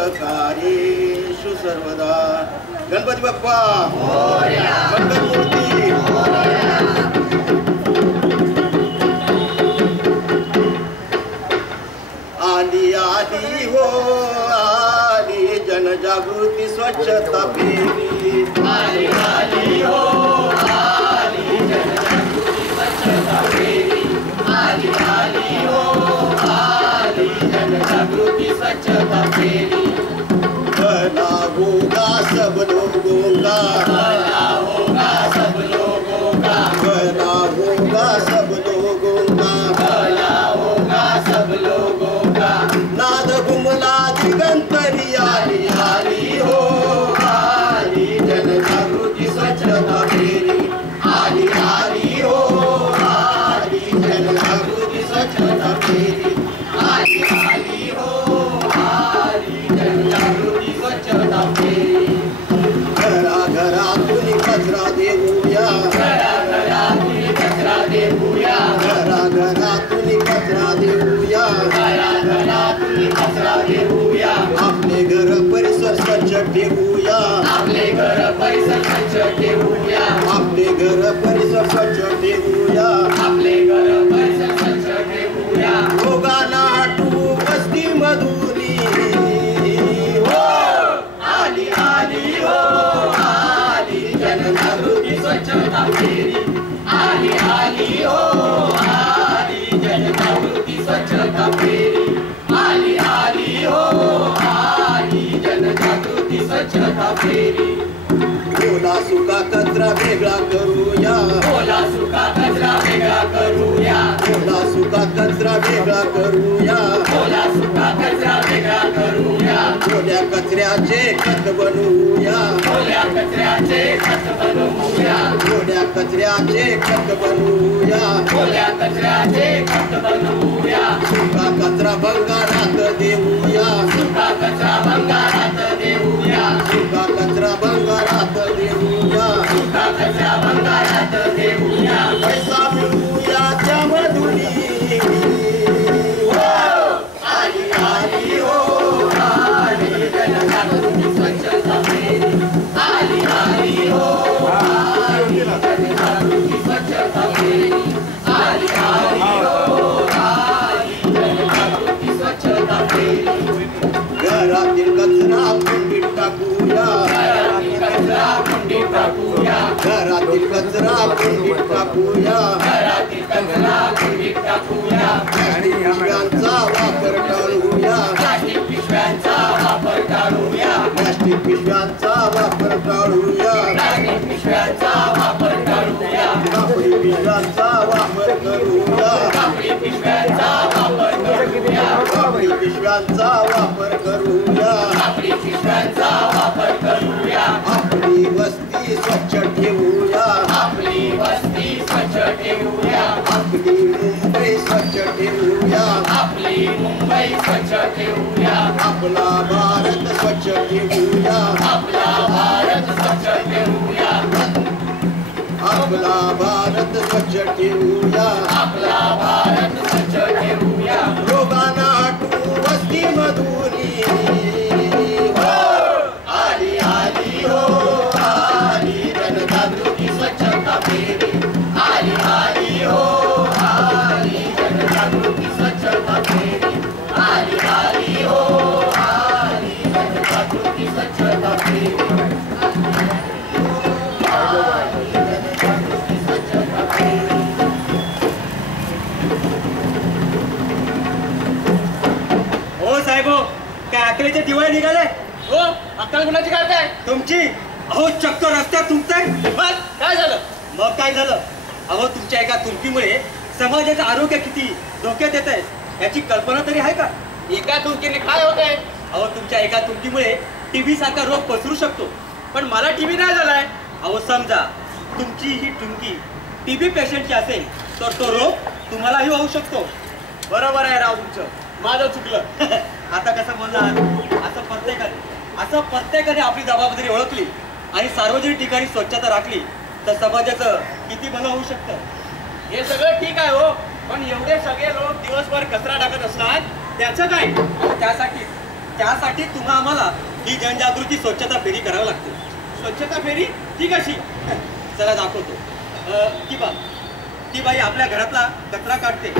सर्वकार्येषु सर्वदा. गणपती बाप्पा मंगलमूर्ती. आली आली हो आली जनजागृती स्वच्छता फेरी. आली आली हो आली जनजागृती स्वच्छता फेरी. आली आली हो आली जनजागृती स्वच्छता फेरी. भला होगा सब लोगों का. भला होगा सब लोगों का. भला होगा सब लोगों का. भला होगा सब लोगों का. नाद घुमला दिगंतरी. आली आली हो आली जनजागृती स्वच्छता फेरी. आली आली हो आली जनजागृती स्वच्छता फेरी. आली आली हो आली जनजागृती स्वच्छता फेरी. घराघरातून कचरा देऊया. घराघरातून कचरा देऊया. घराघरातून कचरा देऊया. घराघरातून कचरा देऊया. आपले घर परिसर स्वच्छ ठेवूया. आपले घर परिसर स्वच्छ ठेवूया. आपले घर परिसर स्वच्छ ठेवूया. आपले घर परिसर स्वच्छ ठेवूया. रोगाला हटू वस्ती मधुरी. हो आली आली हो आली जनजागृती स्वच्छता फेरी. आली आली हो आली जनजागृती स्वच्छता फेरी. आली आली हो आली जनजागृती स्वच्छता फेरी. ओला सुका कचरा वेगळा करूया. ओला सुका कचरा वेगळा करूया. ओला सुका कचरा वेगळा करूया. ओला सुका कचरा वेगळा करूया. ओल्या कचऱ्याचे खत बनवूया. ओल्या कचऱ्याचे खत बनवूया. ओल्या कचऱ्याचे खत बनवूया. ओल्या कचऱ्याचे खत बनवूया. सुका कचरा भंगारात देऊया. सुका कचरा भंगारात देऊया. सुका कचरा भंगारात देऊया. सुका कचरा भंगारात देऊया. पैसा मिळवूया त्यामधून. आली आली हो आली जनजागृती स्वच्छता फेरी. आली आली हो आली जनजागृती स्वच्छता फेरी. आली आली हो आली जनजागृती स्वच्छता फेरी. घरातील कचरा कुंडीत टाकूया. घरातील कचरा कुंडीत टाकूया. घरातील कचरा कुंडीत टाकूया. घरातील कचरा कुंडीत टाकूया. प्लास्टिक पिशव्यांचा वापर टाळूया. प्लास्टिक पिशव्यांचा वापर टाळूया. प्लास्टिक पिशव्यांचा वापर टाळूया. प्लास्टिक पिशव्यांचा वापर टाळूया. कापडी पिशव्यांचा वापर करूया. कापडी पिशव्यांचा वापर करूया. कापडी पिशव्यांचा वापर करूया. कापडी पिशव्यांचा वापर करूया. आपली वस्ती स्वच्छ ठेवूया. आपली वस्ती स्वच्छ ठेवूया. आपली मुंबई स्वच्छ ठेवूया. आपली मुंबई स्वच्छ ठेवूया. आपला भारत स्वच्छ ठेवूया. आपला भारत स्वच्छ ठेवूया. आपला भारत स्वच्छ ठेवूया. आपला भारत स्वच्छ ठेवूया. रोगांना हटू वस्ती मधुरी. आली आली हो आली जनजागृती स्वच्छता फेरी. आली आली हो आली जनजागृती स्वच्छता फेरी. आली आली हो आली जनजागृती स्वच्छता फेरी. हो साहेब, काय अकलेचे दिवाळे निघाले? हो अक्कल कुणाची काढताय? तुमची. अहो चक्क रस्त्यात तुमताय. बस काय झालं? मग काय झालं? अहो तुमच्या एका तुमकीमुळे समाजाचं आरोग्य किती धोक्यात येत आहे याची कल्पना तरी आहे का? एका तुमकीने काय होतंय? अहो तुमच्या एका तुमकीमुळे टीबी सारखा रोग पसरू शकतो. पण मला टीबी नाही झालाय. अहो समजा तुमची ही तुमकी टीबी पेशंटची असेल तर तो रोग तुम्हालाही होऊ शकतो. बरोबर आहे राव तुमचं. माझं चुकलं. आता कसं बोलणार? असं प्रत्येकाने आपली जबाबदारी ओळखली आणि सार्वजनिक ठिकाणी स्वच्छता राखली तर समाजाचं किती भलं होऊ शकतं. हे सगळं ठीक आहे हो, पण एवढे सगळे लोक दिवसभर कचरा टाकत असतात त्याचं काय? त्यासाठी तुम्हा आम्हाला ही जनजागृती स्वच्छता फेरी करावी लागते. स्वच्छता फेरी ती कशी? चला दाखवतो. ती बाई आपल्या घरातला कचरा काढते.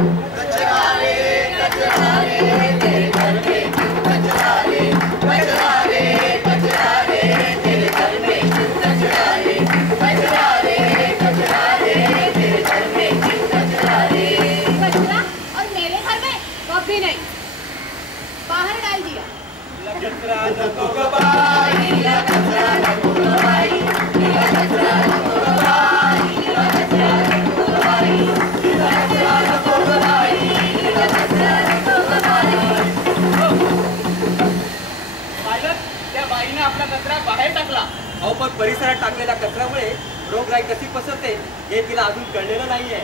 नहीं बाहर डाल दिया. कचरा नको ग बाई, कचरा नको ग बाई, कचरा नको ग बाई, कचरा नको ग बाई, कचरा नको ग बाई, कचरा नको ग बाई. पाहिलं, त्या बाईने आपला कचरा बाहेर टाकला. अहो पण परिसरात टाकलेल्या कचऱ्यामुळे रोगराई कशी पसरते हे तिला अजून कळलेलं नाहीये.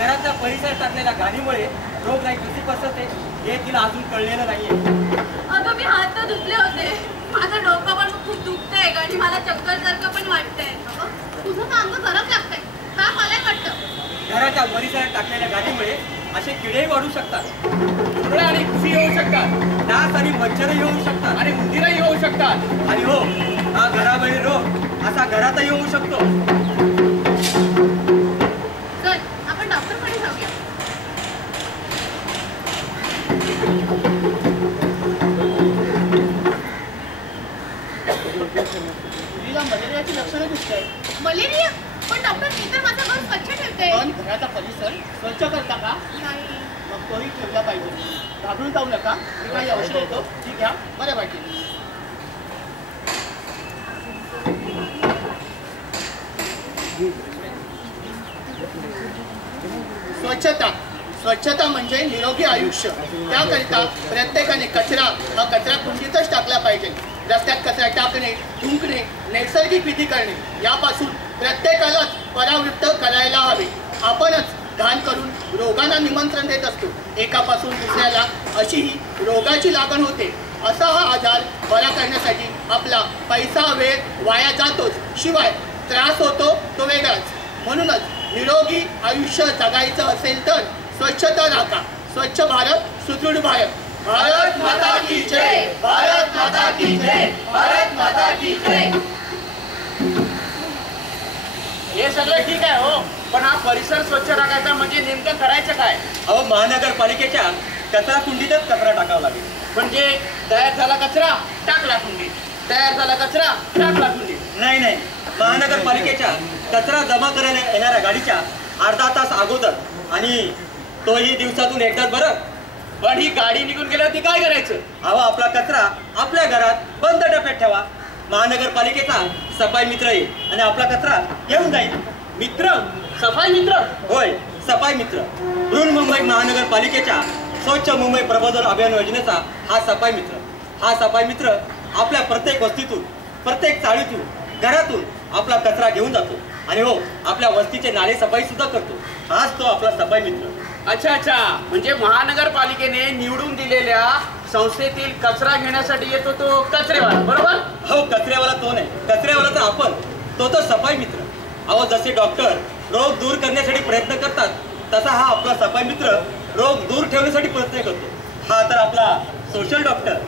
घरातल्या परिसरात टाकलेल्या घाणीमुळे रोगराई कशी पसरते हे तिला अजून कळलेलं नाहीये. अगं मी हात तर धुतले होते. माझं डोकं पण खूप दुखतंय आणि मला चक्कर सारखं पण वाटतंय. तुझं तर अंग गरम लागतंय. का मला वाटतं घराच्या परिसरात टाकलेल्या घाणीमुळे असे किडेही वाढू शकतात. पुरळ आणि घुशी येऊ शकतात. डास आणि मच्छरही होऊ शकतात. आणि उंदीरही होऊ शकतात. आणि हो, हा घराबाहेर रोग असा घरातही होऊ शकतो. चल आपण डॉक्टरकडे जाऊया. मुलीला मलेरियाची लक्षणं दिसतात. मलेरिया? पण डॉक्टर मी तर माझं घर स्वच्छ ठेवते. पण घराचा परिसर स्वच्छ करता का? नाही. मग तोही ठेवला पाहिजे. घाबरून जाऊ नका. मी काही औषध येतो ती घ्या, बरं वाटेल. स्वच्छता म्हणजे निरोगी आयुष्य. त्याकरिता प्रत्येकाने कचरा हा कचरा कुंडीतच टाकला पाहिजे. रस्त्यात कचरा टाकणे, थुंकणे, नैसर्गिक विधी करणे यापासून प्रत्येकालाच परावृत्त करायला हवे. आपणच घाण करून रोगांना निमंत्रण देत असतो. एकापासून दुसऱ्याला अशी ही रोगाची लागण होते. असा हा आजार बरा करण्यासाठी आपला पैसा वेळ वाया जातोच, शिवाय त्रास होतो तो वेगळाच. म्हणूनच निरोगी आयुष्य जगायचं असेल तर स्वच्छता राखा. स्वच्छ भारत, सुदृढ भारत. भारत माता की जय, भारत माता की जय, भारत माता की जय. हे सगळं ठीक आहे हो, पण हा परिसर स्वच्छ राखायचा म्हणजे नेमकं करायचं काय? अहो महानगरपालिकेच्या कचरा कुंडीतच कचरा टाकावा लागेल. म्हणजे तयार झाला कचरा टाकला कुंडीत, तयार झाला कचरा टाकला कुंडीत. नाही, महानगरपालिकेच्या कचरा जमा करायला येणाऱ्या गाडीच्या अर्धा तास अगोदर आणि तोही दिवसातून एकदाच. बरं, पण ही गाडी निघून गेल्यावर ती काय करायचं? अहो आपला कचरा आपल्या घरात बंद डब्यात ठेवा. महानगरपालिकेचा सफाई मित्र येईल आणि आपला कचरा घेऊन जाईल. मित्र? सफाई मित्र? होय, सफाई मित्र. बृहन्मुंबई महानगरपालिकेच्या स्वच्छ मुंबई प्रबोधन अभियान योजनेचा हा सफाई मित्र. हा सफाई मित्र आपल्या प्रत्येक वस्तीतून, प्रत्येक चाळीतून, घरातून आपला कचरा घेऊन जातो आणि हो, आपल्या वस्तीचे नाले सफाई सुद्धा करतो. हाच तो आपला सफाई मित्र. अच्छा, म्हणजे महानगरपालिकेने निवडून दिलेल्या संस्थेतील कचरा घेण्यासाठी येतो तो कचरेवाला, बरोबर? हो, कचऱ्यावाला तो नाही, कचऱ्यावाला तर आपण. तो सफाई मित्र. अहो जसे डॉक्टर रोग दूर करण्यासाठी प्रयत्न करतात, तसा हा आपला सफाई मित्र रोग दूर ठेवण्यासाठी प्रयत्न करतो. हा तर आपला सोशल डॉक्टर.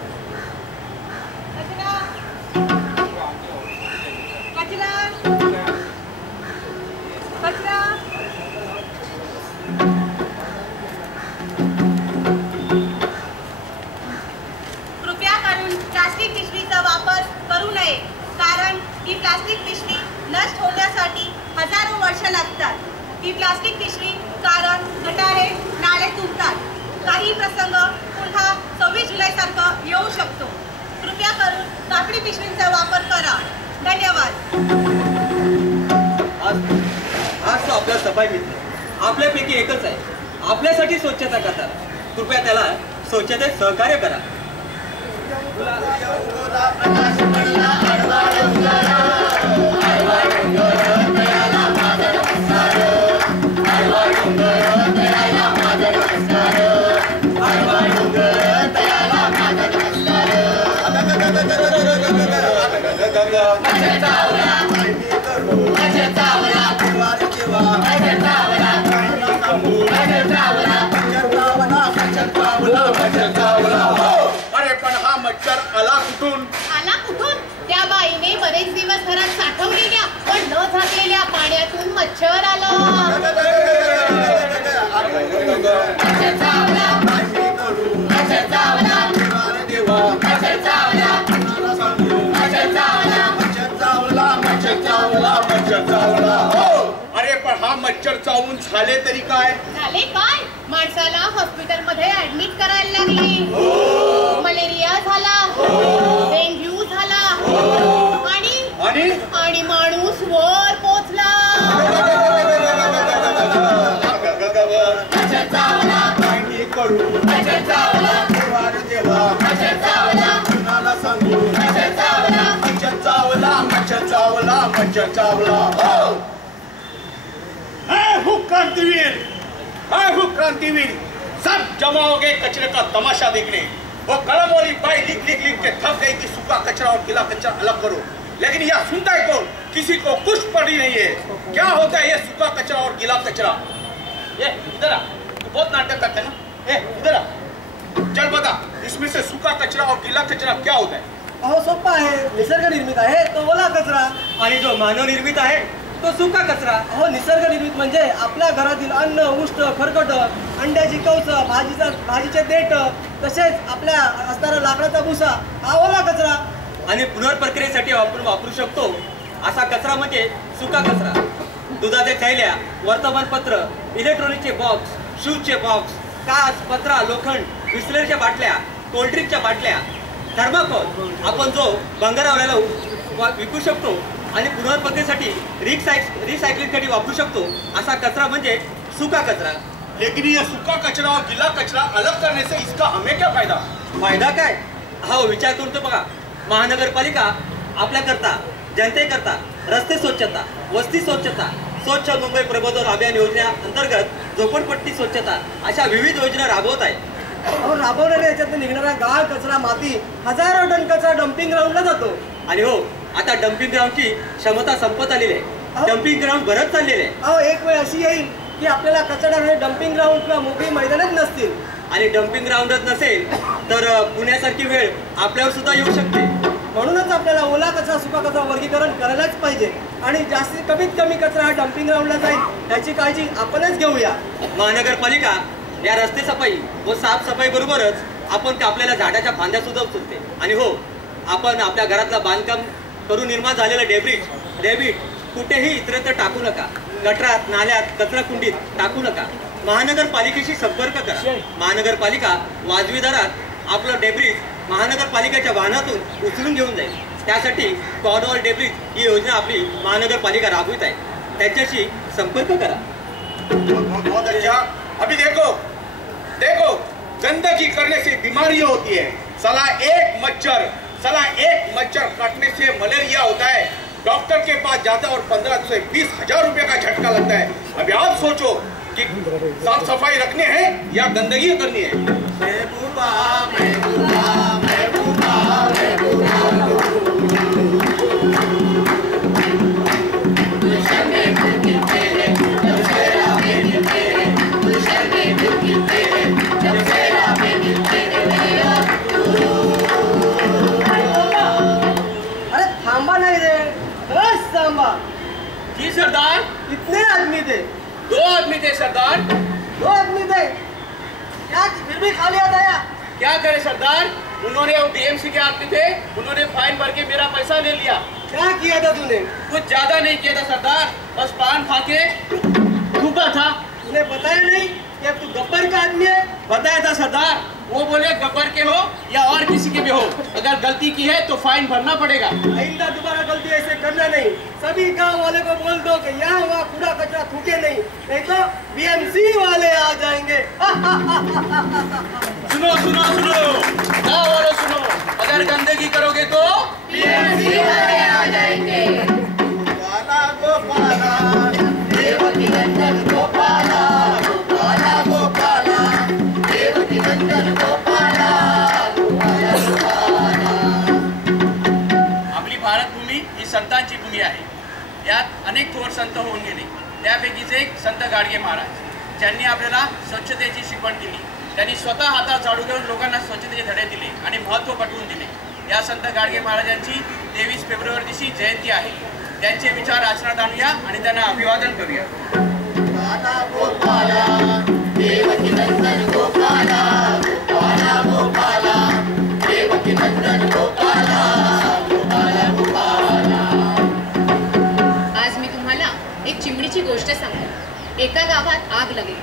कृपया करून प्लास्टिक पिशवीचा वापर करू नये, कारण ही प्लास्टिक पिशवी नष्ट होण्यासाठी हजारो वर्ष लागतात. ही प्लास्टिक पिशवी कारण गटारे, नाले तुंबतात. काही प्रसंग पुन्हा 26 जुलैसारखं येऊ शकतो. कृपया करून कापडी पिशवींचा वापर करा. धन्यवाद. आज तो आपला सफाई मित्र आपल्यापैकी एकच आहे. आपल्यासाठी स्वच्छता करतात. कृपया त्याला स्वच्छतेत सहकार्य करा. अरे पण हा मच्छर आला कुठून? आला कुठून? त्या बाईने बरेच दिवस घरात साठवलेल्या पण न झाकलेल्या पाण्यातून मच्छर आला. अरे पण हा मच्छर चावून झाले तरी काय झाले काय? माणसाला हॉस्पिटलमध्ये ऍडमिट करायला लागली. मलेरिया झाला, डेंग्यू झाला आणि माणूस वर पोचला. क्रांतिवीर सब जमा हो गए कचरे का तमाशा देखने. वो कलम वाली बाई लिख के थक गई कि सूखा कचरा और गीला कचरा अलग करो. लेकिन यह सुनता है कौन? किसी को कुछ पड़ी नहीं है. क्या होता है ये सूखा कचरा और गीला कचरा? ये इधर आ, तू बहुत नाटक करते है ना. इधर आ, चल बता इसमें से सूखा कचरा और गीला कचरा क्या होता है? अहो सोपा आहे. निसर्ग निर्मित आहे तो ओला कचरा आणि जो मानव निर्मित आहे तो सुका कचरा. अहो निसर्ग निर्मित म्हणजे आपल्या घरातील अन्न, उष्ट, खरकट, अंड्याची कवच, भाजीचे देठ, तसेच आपल्या असणारा लाकडाचा भुसा हा ओला कचरा. आणि पुनर्प्रक्रियेसाठी आपण वापरू शकतो असा कचरा म्हणजे सुका कचरा. दुधाचे थैल्या, वर्तमानपत्र, इलेक्ट्रॉनिकचे बॉक्स, शूजचे बॉक्स, काच, पत्रा, लोखंड, बिस्लरीच्या बाटल्या, कोल्ड्रिंकच्या बाटल्या, थर्माकोल आपण जो बंगारावल्याला विकू शकतो आणि पुनर्प्रक्रियेसाठी रिसायकलिंगसाठी वापरू शकतो असा कचरा म्हणजे सुका कचरा. लेकिन ये सूखा कचरा और गीला कचरा अलग करने से इसका हमें क्या फायदा? फायदा काय? हो विचार करतो बघा. महानगरपालिका आपल्याकरता, जनतेकरता रस्ते स्वच्छता, वस्ती स्वच्छता, स्वच्छ मुंबई प्रबोधन अभियान योजना अंतर्गत झोपडपट्टी स्वच्छता अशा विविध योजना राबवत आहे. राबवणाऱ्या याच्यातून निघणारा गाळ कचरा, माती, हजारो टन कचरा डम्पिंग ग्राउंडला जातो. आणि हो आता डम्पिंग ग्राउंडची क्षमता संपत आलेली आहे. डम्पिंग ग्राउंड भरत चाललेले आहे. अहो एक वेळ अशी येईल की आपल्याला कचरा हे डम्पिंग ग्राउंड किंवा मोकळी मैदानच नसतील. आणि डम्पिंग ग्राउंडच नसेल तर पुण्यासारखी वेळ आपल्यावर सुद्धा येऊ शकते. म्हणूनच आपल्याला ओला कचरा, सुका कचरा वर्गीकरण करायलाच पाहिजे आणि जास्तीत कमीत कमी कचरा हा डम्पिंग ग्राउंडला जाईल याची काळजी आपणच घेऊया. महानगरपालिका या रस्ते सफाई व साफसफाई बरोबरच आपण कापलेल्या झाडाच्या फांद्या सुद्धा उचलते. आणि हो आपण आपल्या घरातला बांधकाम करून निर्माण झालेला डेब्रिज कुठेही इतरत्र टाकू नका. गटारात, नाल्यात, कचरा कुंडीत टाकू नका. महानगरपालिकेशी संपर्क करा. महानगरपालिका वाजवी दरात आपलं डेब्रिज महानगरपालिकेच्या वाहनातून उचलून घेऊन जाईल. त्यासाठी कॉर्नवॉल डेब्रिज ही योजना आपली महानगरपालिका राबवित आहे. त्याच्याशी संपर्क करा. बहुत अच्छा. अभी देखो गंदगी करने से बीमारियां होती है. साला एक मच्छर काटने से मलेरिया होता है. डॉक्टर के पास जाता है और 15 से 20 हजार रुपए का झटका लगता है. अभी आप सोचो कि साफ सफाई रखनी है या गंदगी करनी है. महबूबा, महबूबा, महबूबा, महबूबा. अरे थांबा नाही रे, बस थांबा. जी सरदार. कितने आदमी थे? 2 आदमी थे सरदार. 2 आदमी थे क्या? फिर भी खाली आता है. क्या करे सरदार, उन्होंने वो डीएमसी के आदमी थे, उन्होंने फाइन भर के मेरा पैसा ले लिया. क्या किया था तूने? कुछ ज्यादा नहीं किया था सरदार, बस पान खा के थूका था. तूने बताया नहीं कि अब तू गब्बर का आदमी है? बताया था सरदार, वो बोले गब्बर के हो या और किसी के भी हो, अगर गलती की है तो फाइन भरना पड़ेगा। आइंदा दोबारा गलती ऐसे करना नहीं। सभी गांव वाले को बोल दो कि यहाँ वहाँ कूड़ा कचरा थूके नहीं तो बीएमसी वाले आ जाएंगे। सुनो सुनो सुनो गाँव वालों सुनो, अगर गंदगी करोगे तो बीएमसी वाले आ जाएंगे। गोपाला गोपाला देवकी नंदन गोपाला, गोपाला गोपाला देवकी नंदन गोपाला, गोपाला गोपाला। आपली भारतभूमी ही संतांची भूमी आहे. यात अनेक थोर संत होऊन गेले. त्यापैकीच एक संत गाडगे महाराज, ज्यांनी आपल्याला स्वच्छतेची शिकवण दिली. त्यांनी स्वतः हातात झाडू घेऊन लोकांना स्वच्छतेचे धडे दिले आणि महत्त्व पटवून दिले. या संत गाडगे महाराजांची 23 फेब्रुवारी दिवशी जयंती आहे. त्यांचे विचार आचरणात आणूया आणि त्यांना अभिवादन करूया. गोपाला गोपाला देवकी नंदन गोपाला, गोपाला गोपाला देवकी नंदन गोपाला, गोपाला गोपाला। आज मी तुम्हाला एक चिमणीची गोष्ट सांगते. एका गावात आग लागली.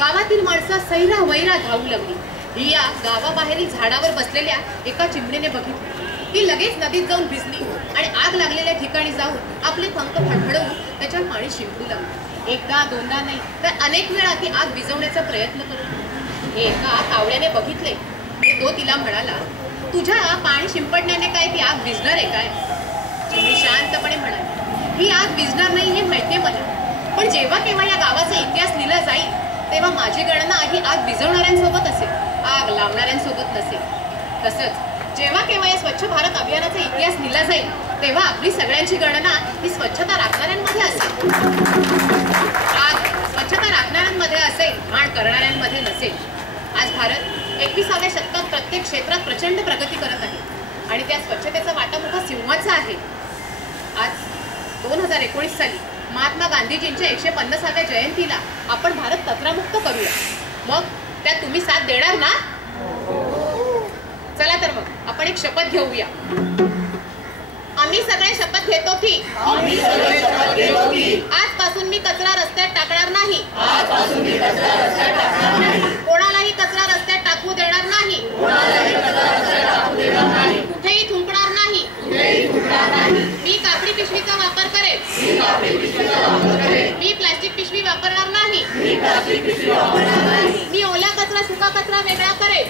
गावातील माणसं सैरा वैरा धावू लागली. ही या गावाबाहेरील झाडावर बसलेल्या एका चिमणीने बघितली. ती लगेच नदीत जाऊन भिजली आणि आग लागलेल्या ठिकाणी जाऊन आपले पंख फडफडवून त्याच्यावर पाणी शिंपडू लागली. एकदा दोनदा नाही तर अनेक वेळा ती आग विझवण्याचा प्रयत्न करत. हे एका कावळ्याने बघितले आणि तो तिला म्हणाला, तुझ्या पाणी शिंपडण्याने काय ती आग विझणार आहे काय? चिमणी शांतपणे म्हणाली, ही आग विझणार नाही हे माहितीये मला, पण जेव्हा केव्हा या गावाचा इतिहास लिहिला जाईल तेव्हा माझी गणना ही आग विझवणाऱ्यांसोबत असेल, आग लावणाऱ्यांसोबत नसेल. तसंच जेव्हा केव्हा या स्वच्छ भारत अभियानाचा इतिहास लिहिला जाईल तेव्हा आपली सगळ्यांची गणना ही स्वच्छता राखणाऱ्यांमध्ये असेल. आग स्वच्छता राखणाऱ्यांमध्ये असेल, घाण करणाऱ्यांमध्ये नसेल. आज भारत 21व्या शतकात प्रत्येक क्षेत्रात प्रचंड प्रगती करत आहे आणि त्या स्वच्छतेचा वाटा मोठा सिंहाचा आहे. आज 2019 साली महात्मा गांधीजींच्या 150व्या जयंतीला आपण भारत कचरामुक्त करूया. मग त्यात तुम्ही साथ देणार ना? चला तर मग आपण एक शपथ घेऊया. आम्ही सगळे शपथ घेतो की आजपासून मी कचरा रस्त्यात टाकणार नाही, कोणालाही कचरा रस्त्यात टाकू देणार नाही, कुठेही थुंकणार नाही, मी कापडी पिशवीचा वापर करेन, मी प्लास्टिक पिशवी वापरणार नाही, मी ओला कचरा सुका कचरा वेगळा करेन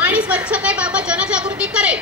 आणि स्वच्छतेबाबत जनजागृती करेन.